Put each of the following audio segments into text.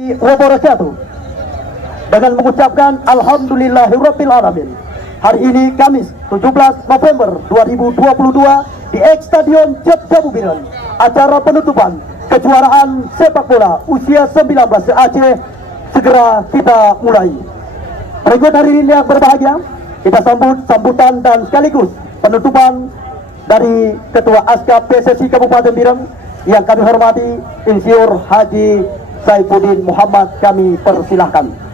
wabarakatuh. Dengan mengucapkan Alhamdulillahirabbil alamin. Hari ini Kamis 17 November 2022 di X Stadion Jabu Biren, acara penutupan kejuaraan sepak bola usia 19 se-Aceh segera kita mulai. Berikut hari ini yang berbahagia, kita sambutan dan sekaligus penutupan dari Ketua Askap PSSI Kabupaten Biren yang kami hormati Insinyur Haji Saifuddin Muhammad, kami persilahkan.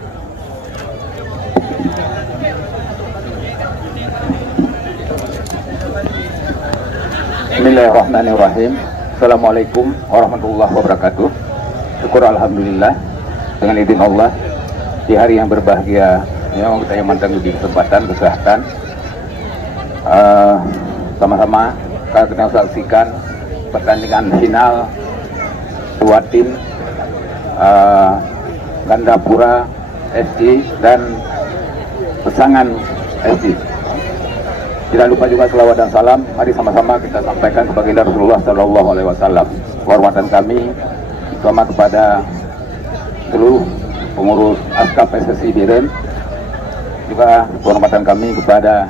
Bismillahirrahmanirrahim. Assalamualaikum warahmatullahi wabarakatuh. Syukur alhamdulillah dengan izin Allah di hari yang berbahagia yang kita mantan di kesempatan kesehatan sama-sama kita saksikan pertandingan final dua tim Gandapura SC dan Pesangan SC. Tidak lupa juga selawat dan salam, mari sama-sama kita sampaikan kepada Rasulullah Sallallahu Alaihi Wasallam. Kehormatan kami terutama kepada seluruh pengurus Askap PSSI Biren, juga kehormatan kami kepada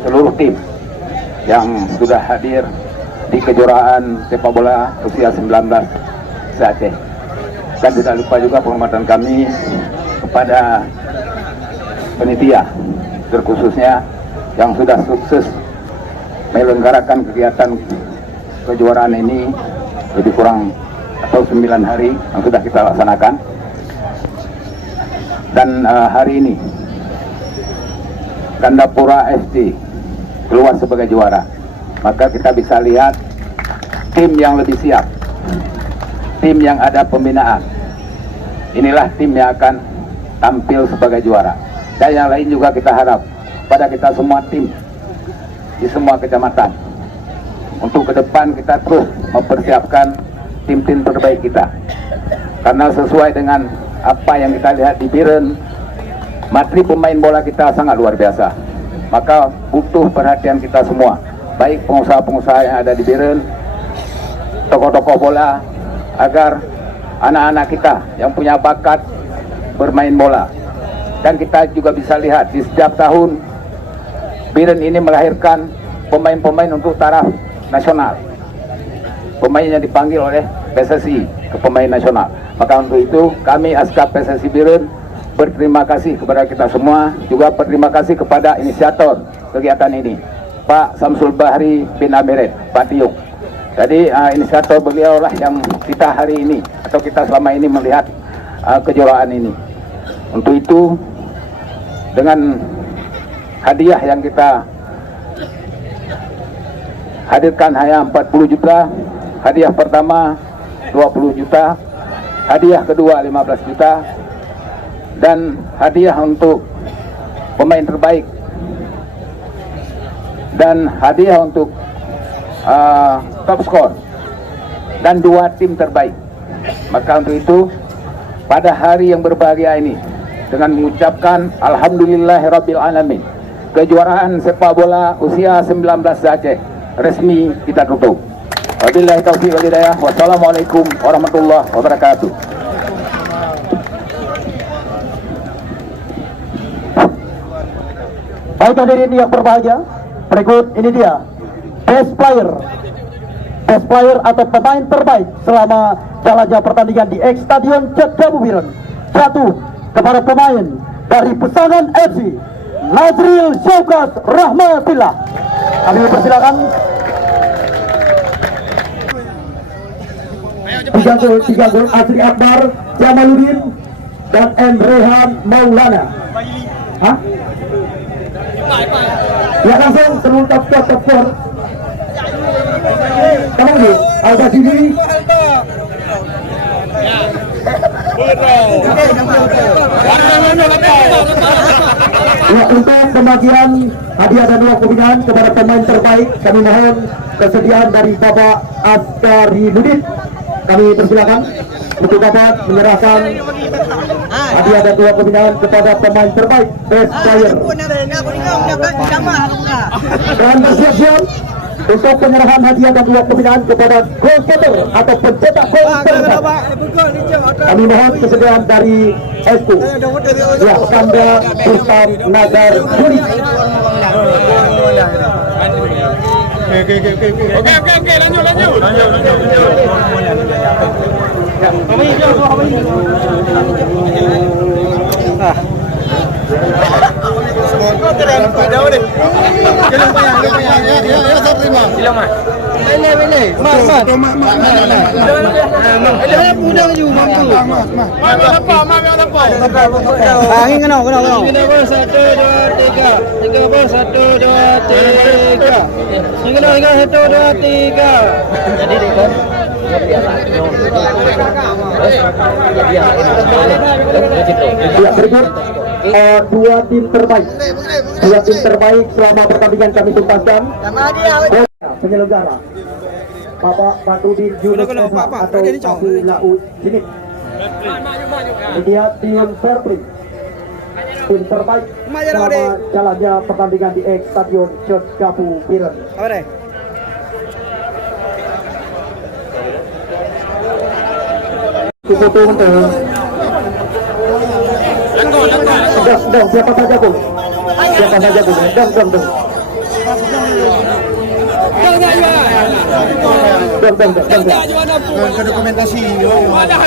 seluruh tim yang sudah hadir di kejuaraan sepak bola usia 19 se-Aceh. Dan tidak lupa juga penghormatan kami kepada panitia terkhususnya yang sudah sukses menyelenggarakan kegiatan kejuaraan ini lebih kurang atau 9 hari yang sudah kita laksanakan. Dan hari ini Gandapura SC keluar sebagai juara, maka kita bisa lihat tim yang lebih siap, tim yang ada pembinaan, inilah tim yang akan tampil sebagai juara. Dan yang lain juga kita harap pada kita semua tim di semua kecamatan untuk ke depan kita terus mempersiapkan tim-tim terbaik kita, karena sesuai dengan apa yang kita lihat di Biren, materi pemain bola kita sangat luar biasa. Maka butuh perhatian kita semua, baik pengusaha-pengusaha yang ada di Biren, tokoh-tokoh bola, agar anak-anak kita yang punya bakat bermain bola. Dan kita juga bisa lihat di setiap tahun Biren ini melahirkan pemain-pemain untuk taraf nasional, pemain yang dipanggil oleh PSSI ke pemain nasional. Maka untuk itu kami Askap PSSI Biren berterima kasih kepada kita semua, juga berterima kasih kepada inisiator kegiatan ini, Pak Samsul Bahri bin Amiret, Pak Tiung. Jadi inisiator beliau lah yang kita hari ini atau kita selama ini melihat kejuaraan ini. Untuk itu dengan hadiah yang kita hadirkan hanya 40 juta, hadiah pertama 20 juta, hadiah kedua 15 juta, dan hadiah untuk pemain terbaik dan hadiah untuk top skor dan 2 tim terbaik. Maka untuk itu pada hari yang berbahagia ini, dengan mengucapkan Alhamdulillahirabbil alamin, kejuaraan sepak bola usia 19 se-Aceh resmi kita tutup. Wabillahi taufiq wal hidayah. Wassalamualaikum warahmatullahi wabarakatuh. Baik hadirin yang berbahagia, berikut ini dia best player atau pemain terbaik selama jelajah pertandingan di X Stadion Jabu Biren jatuh kepada pemain dari Pesangan FC, Nazril Syaukat Rahmatillah. Kami persilakan. 3 gol Asri Akbar, Jamaluddin dan Emrehan Maulana. Hah? Ya langsung seluruh top skor. Kamu dulu, Al-Basiri. Ya, untuk pembagian hadiah dan uang pembinaan kepada pemain terbaik, kami mohon kesediaan dari Bapak Askarimuddin. Kami persilakan untuk dapat menyerahkan hadiah dan uang pembinaan kepada pemain terbaik best player. Dan bersiap-siap untuk penyerahan hadiah dan uang pembinaan kepada goalkeeper atau pencetak gol terbaik. Kami mohon kesediaan dari Esku, ya, Kanda Sultan Nagar Juri. Oke, lanjut. Angin kena. 1, 2, 3. 3 bos 1, 2, 3. Tinggal 1, 2, 3. Jadi dikon. Ya, berikut dua tim terbaik selama pertandingan kami tuntaskan. Penyelenggara Bapak Badrudin Yunus Esa atau Abu Laut Jinit. Kemudian tim Fairplay, tim terbaik selama jalannya pertandingan di Stadion Jod Gabu Biren. Foto untuk siapa saja boleh.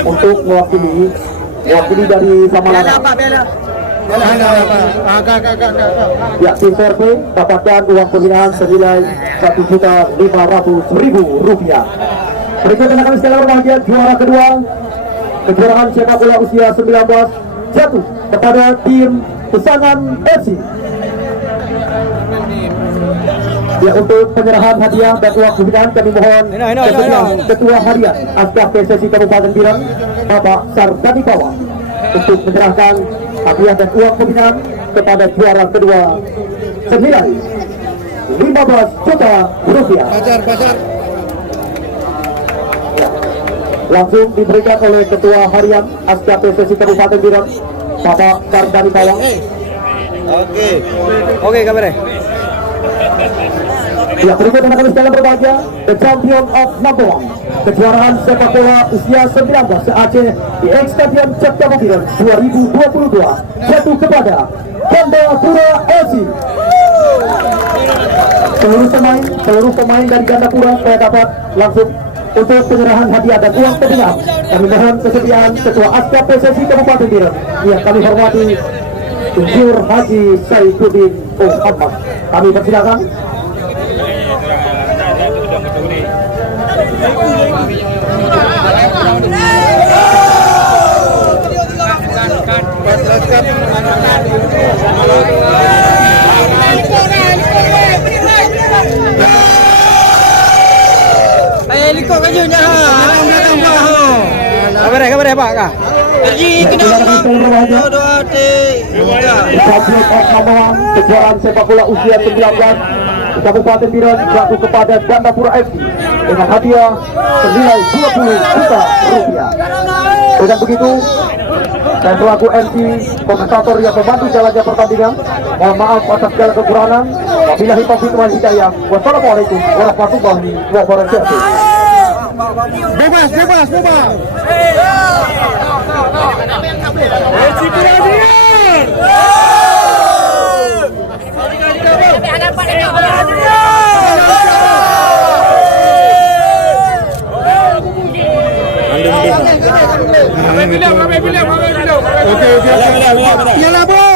Untuk mewakili dari Samalana. Ya, tim Fairplay dapatkan uang pembinaan senilai Rp1.500.000. Berikutnya kami sekalian berbahagia, juara kedua kejuaraan sepak bola usia 19 jatuh kepada tim Pesangan FC. Ya, untuk penyerahan hadiah dan uang pembinaan kami mohon Ketua Harian Askar PSSI Kabupaten Biren, Bapak Sardani Bawa, untuk menyerahkan hadiah dan uang pembinaan kepada juara kedua senilai Rp15 juta. Langsung diberikan oleh Ketua Harian Askar PSSI Kabupaten Biren, Bapak Sardani Bawa. Oke, kabarnya. Ya, berikut kami sekalian berbahagia, the champion of number 1 kejuaraan sepak bola usia 19 se-Aceh di Stadion Jod Gabu Biren 2022 jatuh kepada Gandapura FC. Seluruh pemain dari Gandapura saya dapat langsung untuk penyerahan hadiah dan uang pembinaan. Kami mohon kesediaan Ketua Askar PSSI Kabupaten Biren yang kami hormati Insinyur Haji Saifuddin Muhammad. Kami persilakan. Likut kajunya kabarnya Pak Kak. Kejuaraan sepak bola usia 19 Kabupaten Biren jatuh kepada Gandapura FC dengan hadiah senilai Rp20 juta. Dengan begitu, saya selaku MC komentator yang membantu jalannya pertandingan, mohon maaf atas segala kekurangan. Wabillahi taufiq wal hidayah. Wassalamualaikum warahmatullahi wabarakatuh. Bebas. Oke.